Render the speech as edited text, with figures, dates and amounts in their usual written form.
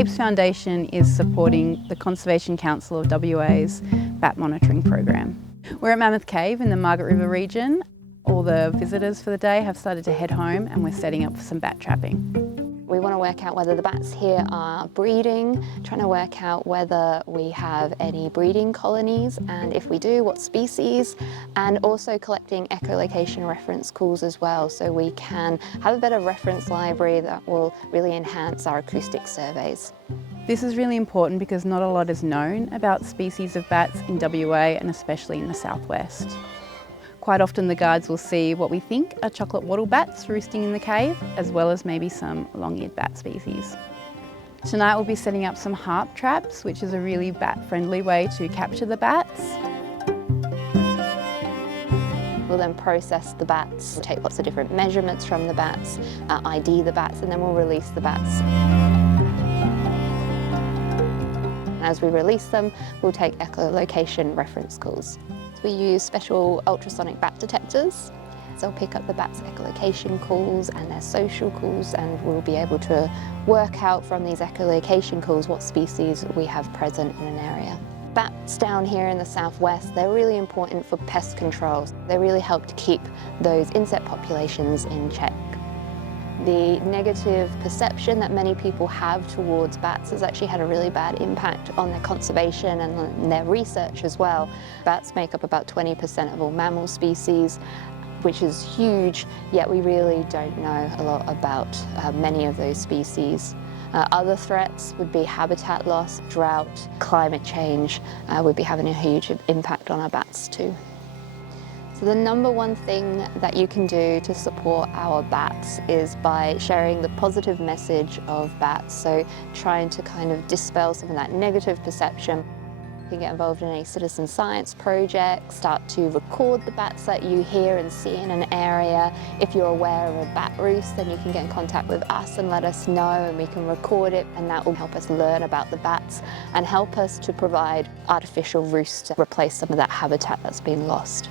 CAPES Foundation is supporting the Conservation Council of WA's bat monitoring program. We're at Mammoth Cave in the Margaret River region. All the visitors for the day have started to head home and we're setting up for some bat trapping. We want to work out whether the bats here are breeding, trying to work out whether we have any breeding colonies, and if we do, what species, and also collecting echolocation reference calls as well, so we can have a better reference library that will really enhance our acoustic surveys. This is really important because not a lot is known about species of bats in WA and especially in the southwest. Quite often the guides will see what we think are chocolate wattle bats roosting in the cave, as well as maybe some long-eared bat species. Tonight we'll be setting up some harp traps, which is a really bat-friendly way to capture the bats. We'll then process the bats, we'll take lots of different measurements from the bats, ID the bats, and then we'll release the bats. As we release them, we'll take echolocation reference calls. We use special ultrasonic bat detectors. So we'll pick up the bats' echolocation calls and their social calls, and we'll be able to work out from these echolocation calls what species we have present in an area. Bats down here in the southwest, they're really important for pest control. They really help to keep those insect populations in check. The negative perception that many people have towards bats has actually had a really bad impact on their conservation and on their research as well. Bats make up about 20% of all mammal species, which is huge, yet we really don't know a lot about many of those species. Other threats would be habitat loss, drought, climate change would be having a huge impact on our bats too. So the number one thing that you can do to support our bats is by sharing the positive message of bats, so trying to kind of dispel some of that negative perception. You can get involved in a citizen science project, start to record the bats that you hear and see in an area. If you're aware of a bat roost, then you can get in contact with us and let us know, and we can record it, and that will help us learn about the bats and help us to provide artificial roosts to replace some of that habitat that's been lost.